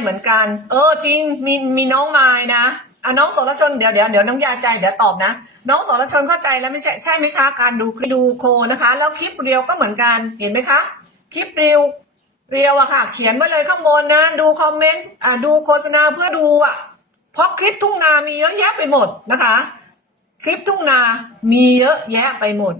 เหมือนกัน เออจริงมีมีน้องไม้นะอะน้องสรชนเดี๋ยวเดี๋ยวเดี๋ยวน้องยาใจเดี๋ยวตอบนะ น้องสรชนเข้าใจแล้วไม่ใช่ใช่ไหมคะ การดูคลิปดูโคนะคะ แล้วคลิปเรียวก็เหมือนกันเห็นไหมคะ คลิปเรียวเรียวอะค่ะ เขียนไว้เลยข้างบนนะดูคอมเมนต์อะดูโฆษณาเพื่อดูอะเพราะคลิปทุ่งนามีเยอะแยะไปหมดนะคะ คลิปทุ่งนามีเยอะแยะไปหมด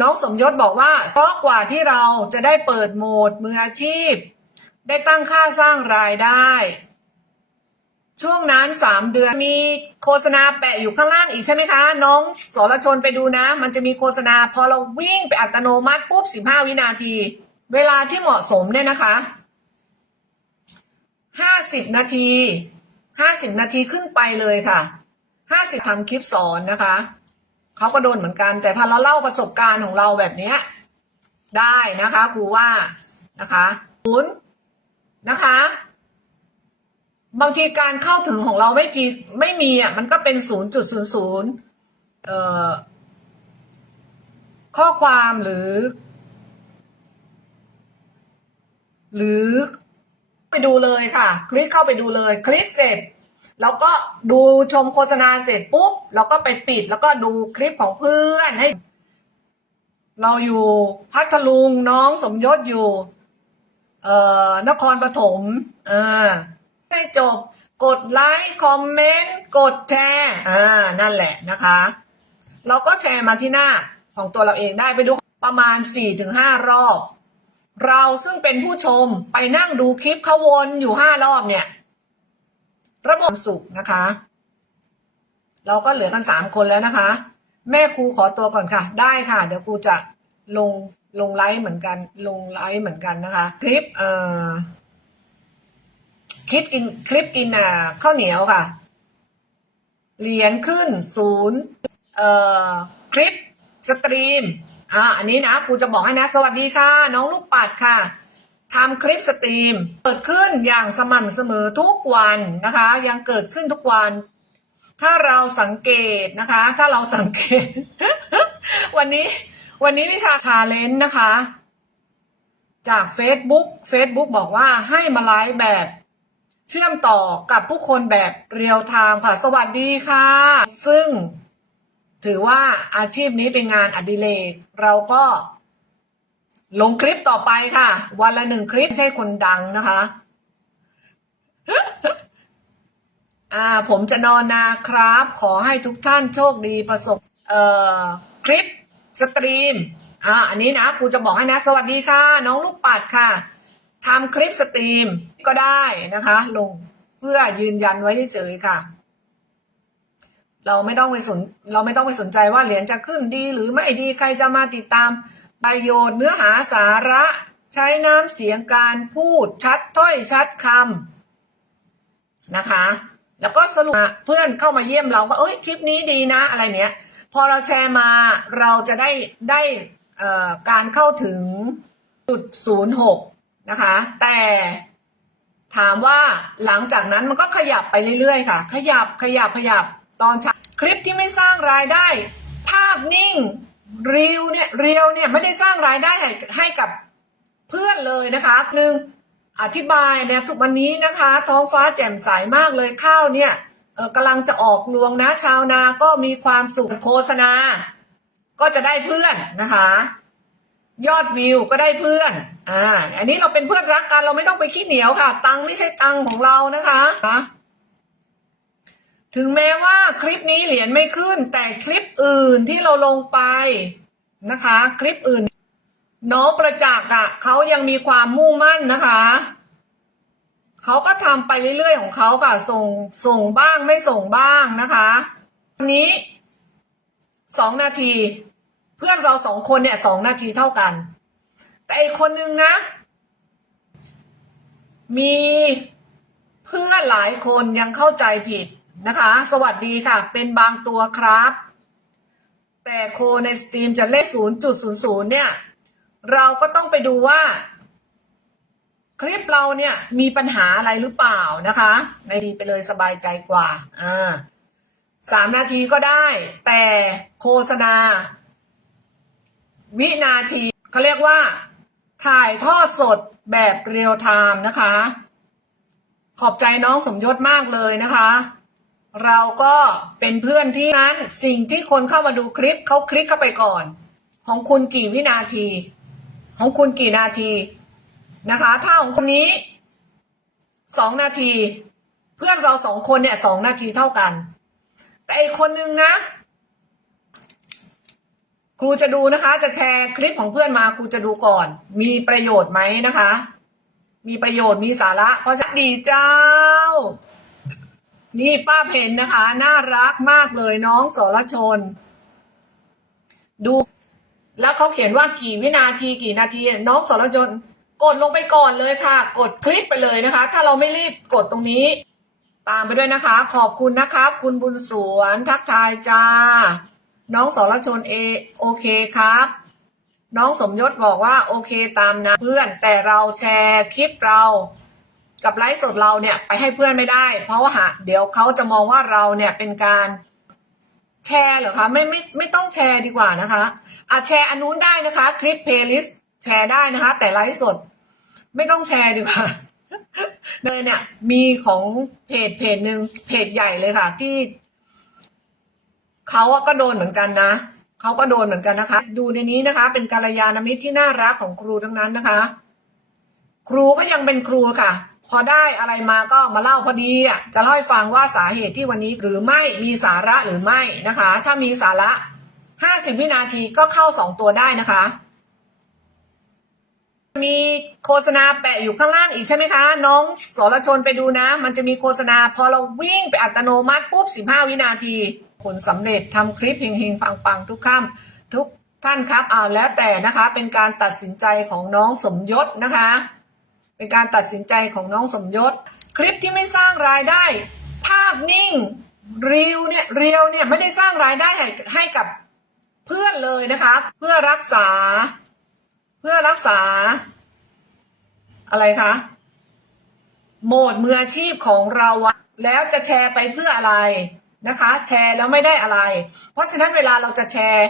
น้องสมยศบอกว่าซอกกว่าที่เราจะได้เปิดโหมดมืออาชีพ ได้ตั้งค่าสร้างรายได้ ช่วงนั้นสามเดือนมีโฆษณาแปะอยู่ข้างล่างอีกใช่ไหมคะ น้องสรชนไปดูนะ มันจะมีโฆษณาพอเราวิ่งไปอัตโนมัติปุ๊บสิบห้าวินาที เวลาที่เหมาะสมเนี่ยนะคะห้าสิบนาทีห้าสิบนาทีขึ้นไปเลยค่ะห้าสิบทำคลิปสอนนะคะเขาก็โดนเหมือนกัน แต่ถ้าเราเล่าประสบการณ์ของเราแบบนี้ได้นะคะครูว่านะคะศูนย์ นะคะ บางทีการเข้าถึงของเราไม่พีไม่มีอะมันก็เป็นศูนย์จุดศูนย์ศูนย์ข้อความหรือ หรือไปดูเลยค่ะ คลิกเข้าไปดูเลย คลิกเสร็จแล้วก็ดูชมโฆษณาเสร็จปุ๊บเราก็ไปปิดแล้วก็ดูคลิปของเพื่อนให้ เราอยู่พัทลุงน้องสมยศอยู่ เอ่อนครปฐมเออให้จบ กดไลค์คอมเมนต์กดแชร์อ่านั่นแหละนะคะ เราก็แชร์มาที่หน้าของตัวเราเองได้ไปดูประมาณ 4-5 รอบ เราซึ่งเป็นผู้ชมไปนั่งดูคลิปเขาวนอยู่ห้ารอบเนี่ย ระบบสุขนะคะ เราก็เหลือกันสามคนแล้วนะคะ แม่ครูขอตัวก่อนค่ะ ได้ค่ะ เดี๋ยวครูจะลง ลงไลฟ์เหมือนกัน ลงไลฟ์เหมือนกันนะคะ คลิปเอ่อคลิปกินคลิปกินอะข้าวเหนียวค่ะ เหรียญขึ้นศูนย์เอ่อคลิปสตรีมอ่าอันนี้นะครูจะบอกให้นะ สวัสดีค่ะ น้องลูกปัดค่ะทำคลิปสตรีม เกิดขึ้นอย่างสม่ำเสมอทุกวันนะคะ ยังเกิดขึ้นทุกวัน ถ้าเราสังเกตนะคะ ถ้าเราสังเกต วันนี้ วันนี้วิชาชาเลนจ์นะคะ จาก Facebook Facebook บอกว่าให้มาไลฟ์แบบ เชื่อมต่อกับผู้คนแบบเรียลไทม์ค่ะ สวัสดีค่ะ ซึ่ง ถือว่าอาชีพนี้เป็นงานอดิเรกเราก็ ลงคลิปต่อไปค่ะ วันละหนึ่งคลิปไม่ใช่คนดังนะคะอ่าผมจะนอนนะครับ ขอให้ทุกท่านโชคดีประสบ เอ่อ คลิป สตรีมอ่าอันนี้นะครูจะบอกให้นะ สวัสดีค่ะ น้องลูกปัดค่ะทำคลิปสตรีมก็ได้นะคะ ลงเพื่อยืนยันไว้เฉยๆค่ะ เราไม่ต้องไปสนเราไม่ต้องไปสนใจว่าเหรียญจะขึ้นดีหรือไม่ดีใครจะมาติดตามประโยชน์เนื้อหาสาระ ใช้น้ำเสียงการพูดชัดถ้อยชัดคำนะคะ แล้วก็สรุปเพื่อนเข้ามาเยี่ยมเราว่าเอ้ยคลิปนี้ดีนะอะไรเนี้ย พอเราแชร์มาเราจะได้ได้การเข้าถึงจุดศูนย์หกนะคะ แต่ถามว่าหลังจากนั้นมันก็ขยับไปเรื่อยๆ ค่ะ ขยับขยับขยับตอนชคลิปที่ไม่สร้างรายได้ ภาพนิ่งเรียวเนี่ยเรียวเนี่ยไม่ได้สร้างรายได้ให้ให้กับเพื่อนเลยนะคะหนึ่งอธิบายเนี่ยทุกวันนี้นะคะ ท้องฟ้าแจ่มใสมากเลยข้าวเนี่ย เออกำลังจะออกรวงนะ ชาวนาก็มีความสุขโฆษณา ก็จะได้เพื่อนนะคะ ยอดวิวก็ได้เพื่อนอ่าอันนี้เราเป็นเพื่อนรักกันเราไม่ต้องไปขี้เหนียวค่ะ ตังไม่ใช่ตังของเรานะคะถึงแม้ว่าคลิปนี้เหรียญไม่ขึ้น แต่คลิปอื่นที่เราลงไปนะคะ คลิปอื่น น้องประจักษ์อะเขายังมีความมุ่งมั่นนะคะ เขาก็ทำไปเรื่อยๆของเขาค่ะ ส่งส่งบ้างไม่ส่งบ้างนะคะวันนี้สองนาที เพื่อนเราสองคนเนี่ยสองนาทีเท่ากัน แต่อีกคนนึงนะ มีเพื่อนหลายคนยังเข้าใจผิดนะคะ สวัสดีค่ะ เป็นบางตัวครับ แต่โคในสตรีมจะเลข0.00เนี่ย เราก็ต้องไปดูว่า คลิปเราเนี่ยมีปัญหาอะไรหรือเปล่านะคะในดีไปเลยสบายใจกว่าอ่าสามนาทีก็ได้ แต่โฆษณา วินาทีเขาเรียกว่า ถ่ายทอดสดแบบเรียลไทม์นะคะ ขอบใจน้องสมยศมากเลยนะคะ เราก็เป็นเพื่อนที่นั้นสิ่งที่คนเข้ามาดูคลิปเขาคลิกเข้าไปก่อน ของคุณกี่วินาที ของคุณกี่นาที นะคะถ้าของคนนี้สองนาที เพื่อนเราสองคนเนี่ยสองนาทีเท่ากัน แต่อีกคนนึงนะ ครูจะดูนะคะ จะแชร์คลิปของเพื่อนมาครูจะดูก่อน มีประโยชน์ไหมนะคะ มีประโยชน์มีสาระ เพราะจะดีเจ้า นี่ป้าเพนนะคะ น่ารักมากเลยน้องสรชน ดู แล้วเขาเขียนว่ากี่วินาทีกี่นาที น้องสรชน กดลงไปก่อนเลยค่ะ กดคลิกไปเลยนะคะ ถ้าเราไม่รีบกดตรงนี้ ตามไปด้วยนะคะ ขอบคุณนะครับคุณบุญสวนทักทายจ้า น้องสรชนเอโอเคครับ น้องสมยศบอกว่าโอเคตามนะเพื่อนแต่เราแชร์คลิปเรากับไลฟ์สดเราเนี่ยไปให้เพื่อนไม่ได้ เพราะว่าหาเดี๋ยวเขาจะมองว่าเราเนี่ยเป็นการแชร์เหรอคะไม่ไม่ไม่ต้องแชร์ดีกว่านะคะอาจแชร์อันนู้นได้นะคะ คลิปเพลย์ลิสต์ แชร์ได้นะคะ แต่ไลฟ์สด ไม่ต้องแชร์ดีกว่าเลยเนี่ย มีของเพจเพจหนึ่งเพจใหญ่เลยค่ะ ที่เขาอะก็โดนเหมือนกันนะเขาก็โดนเหมือนกันนะคะ ดูในนี้นะคะ เป็นกัลยาณมิตรที่น่ารักของครูทั้งนั้นนะคะ ครูก็ยังเป็นครูค่ะ พอได้อะไรมาก็มาเล่าพอดีอะจะเล่าให้ฟังว่าสาเหตุที่วันนี้หรือไม่มีสาระหรือไม่นะคะ ถ้ามีสาระห้าสิบวินาทีก็เข้าสองตัวได้นะคะ มีโฆษณาแปะอยู่ข้างล่างอีกใช่ไหมคะ น้องสรชนไปดูนะ มันจะมีโฆษณา พอเราวิ่งไปอัตโนมัติปุ๊บสิบห้าวินาที ผลสำเร็จทำคลิปเฮงๆปังๆ ทุกค่ำทุกท่านครับอ่าแล้วแต่นะคะเป็นการตัดสินใจของน้องสมยศนะคะ เป็นการตัดสินใจของน้องสมยศ คลิปที่ไม่สร้างรายได้ ภาพนิ่งเรียวเนี่ยเรียวเนี่ยไม่ได้สร้างรายได้ให้ให้กับเพื่อนเลยนะคะ เพื่อรักษา พื่อรักษา อะไรคะ โหมดมืออาชีพของเราแล้วจะแชร์ไปเพื่ออะไรนะคะ แชร์แล้วไม่ได้อะไร เพราะฉะนั้นเวลาเราจะแชร์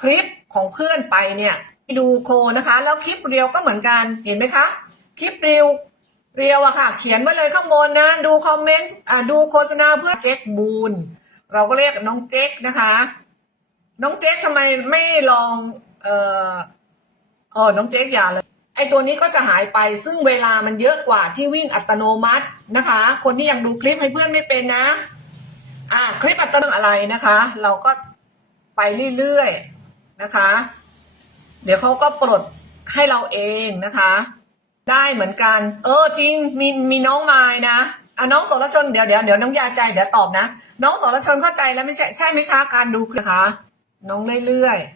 คลิปของเพื่อนไปเนี่ยดูโคนะคะ แล้วคลิปเรียวก็เหมือนกันเห็นไหมคะ คลิปเรียวเรียวอะค่ะ เขียนไว้เลยข้างบนนะ ดูคอมเมนต์อ่าดูโฆษณาเพื่อเจ๊กบูนเราก็เรียกน้องเจ๊กนะคะ น้องเจ๊กทำไมไม่ลองเอ่อ อ๋อน้องเจ๊กอย่าเลยไอตัวนี้ก็จะหายไปซึ่งเวลามันเยอะกว่าที่วิ่งอัตโนมัตินะคะ คนที่ยังดูคลิปให้เพื่อนไม่เป็นนะ อ่าคลิปอัตโนมัติอะไรนะคะ เราก็ไปเรื่อยๆนะคะ เดี๋ยวเขาก็ปลดให้เราเองนะคะ ได้เหมือนกัน เออจริงมีมีน้องมายนะอะน้องสรชนเดี๋ยวเดี๋ยวเดี๋ยวน้องยาใจเดี๋ยวตอบนะ น้องสรชนเข้าใจแล้วไม่ใช่ใช่ไหมคะ การดูนะคะ น้องเรื่อยๆ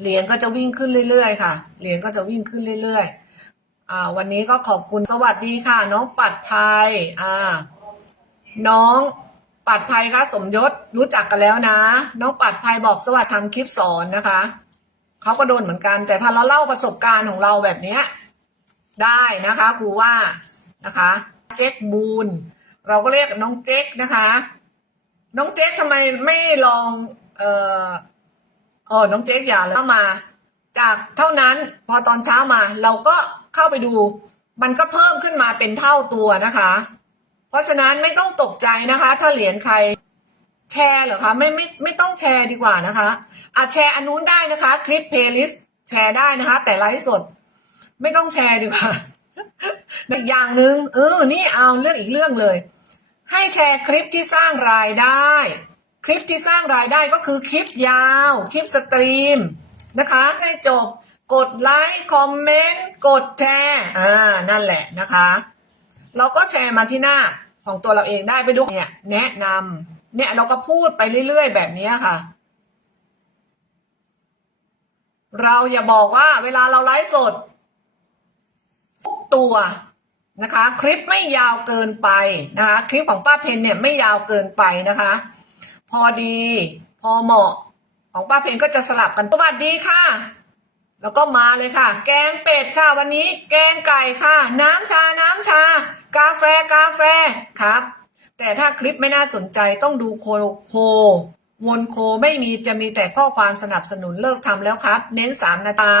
เหรียญก็จะวิ่งขึ้นเรื่อยๆค่ะ เหรียญก็จะวิ่งขึ้นเรื่อยๆ อ่า วันนี้ก็ขอบคุณสวัสดีค่ะ น้องปัดภัยอ่า น้องปัดภัยคะสมยศรู้จักกันแล้วนะ น้องปัดภัยบอกสวัสดีทำคลิปสอนนะคะเขาก็โดนเหมือนกัน แต่ถ้าเราเล่าประสบการณ์ของเราแบบเนี้ยได้นะคะครูว่านะคะ เจ๊กบูนเราก็เรียกน้องเจ๊กนะคะ น้องเจ๊กทำไมไม่ลองเอ่อ ออน้องเจ๊กอย่าเลยเข้ามา จากเท่านั้นพอตอนเช้ามา เราก็เข้าไปดู มันก็เพิ่มขึ้นมาเป็นเท่าตัวนะคะ เพราะฉะนั้นไม่ต้องตกใจนะคะ ถ้าเหรียญใครแชร์เหรอคะไม่ไม่ไม่ต้องแชร์ดีกว่านะคะอาจแชร์อันนู้นได้นะคะ คลิปเพลย์ลิสต์แชร์ได้นะคะ แต่ไลฟ์สด ไม่ต้องแชร์ดีกว่าอีกอย่างหนึ่งเออนี่เอาเรื่องอีกเรื่องเลย ให้แชร์คลิปที่สร้างรายได้ คลิปที่สร้างรายได้ก็คือคลิปยาว คลิปสตรีมนะคะให้จบกดไลค์คอมเมนต์กดแชร์อ่านั่นแหละนะคะ เราก็แชร์มาที่หน้าของตัวเราเองได้ไปดูเนี่ยแนะนำเนี่ยเราก็พูดไปเรื่อยๆ แบบนี้ค่ะ เราอย่าบอกว่าเวลาเราไลฟ์สดทุกตัวนะคะ คลิปไม่ยาวเกินไปนะคะ คลิปของป้าเพนเนี่ยไม่ยาวเกินไปนะคะ พอดี พอเหมาะ ของป้าเพนก็จะสลับกันสวัสดีค่ะ แล้วก็มาเลยค่ะ แกงเป็ดค่ะ วันนี้ แกงไก่ค่ะ น้ำชาน้ำชา กาแฟกาแฟครับ แต่ถ้าคลิปไม่น่าสนใจต้องดูโคโค วนโคไม่มีจะมีแต่ข้อความสนับสนุนเลิกทำแล้วครับ เน้นสามนาตา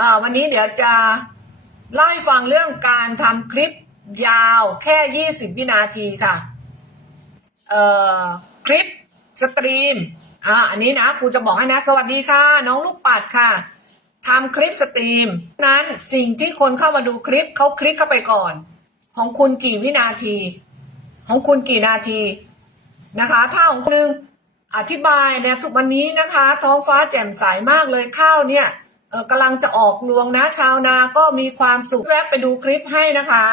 อ่าวันนี้เดี๋ยวจะเล่าให้ฟังเรื่องการทำคลิปยาวแค่ยี่สิบวินาทีค่ะ เอ่อ คลิป สตรีมอ่าอันนี้นะครูจะบอกให้นะ สวัสดีค่ะ น้องลูกปัดค่ะทำคลิปสตรีม นั้นสิ่งที่คนเข้ามาดูคลิปเขาคลิกเข้าไปก่อน ของคุณกี่วินาที ของคุณกี่นาทีนะคะ ถ้าของคุณหนึ่งอธิบายเนี่ยทุกวันนี้นะคะ ท้องฟ้าแจ่มใสมากเลยข้าวเนี่ยเออกำลังจะออกรวงนะ ชาวนาก็มีความสุขแวะไปดูคลิปให้นะคะ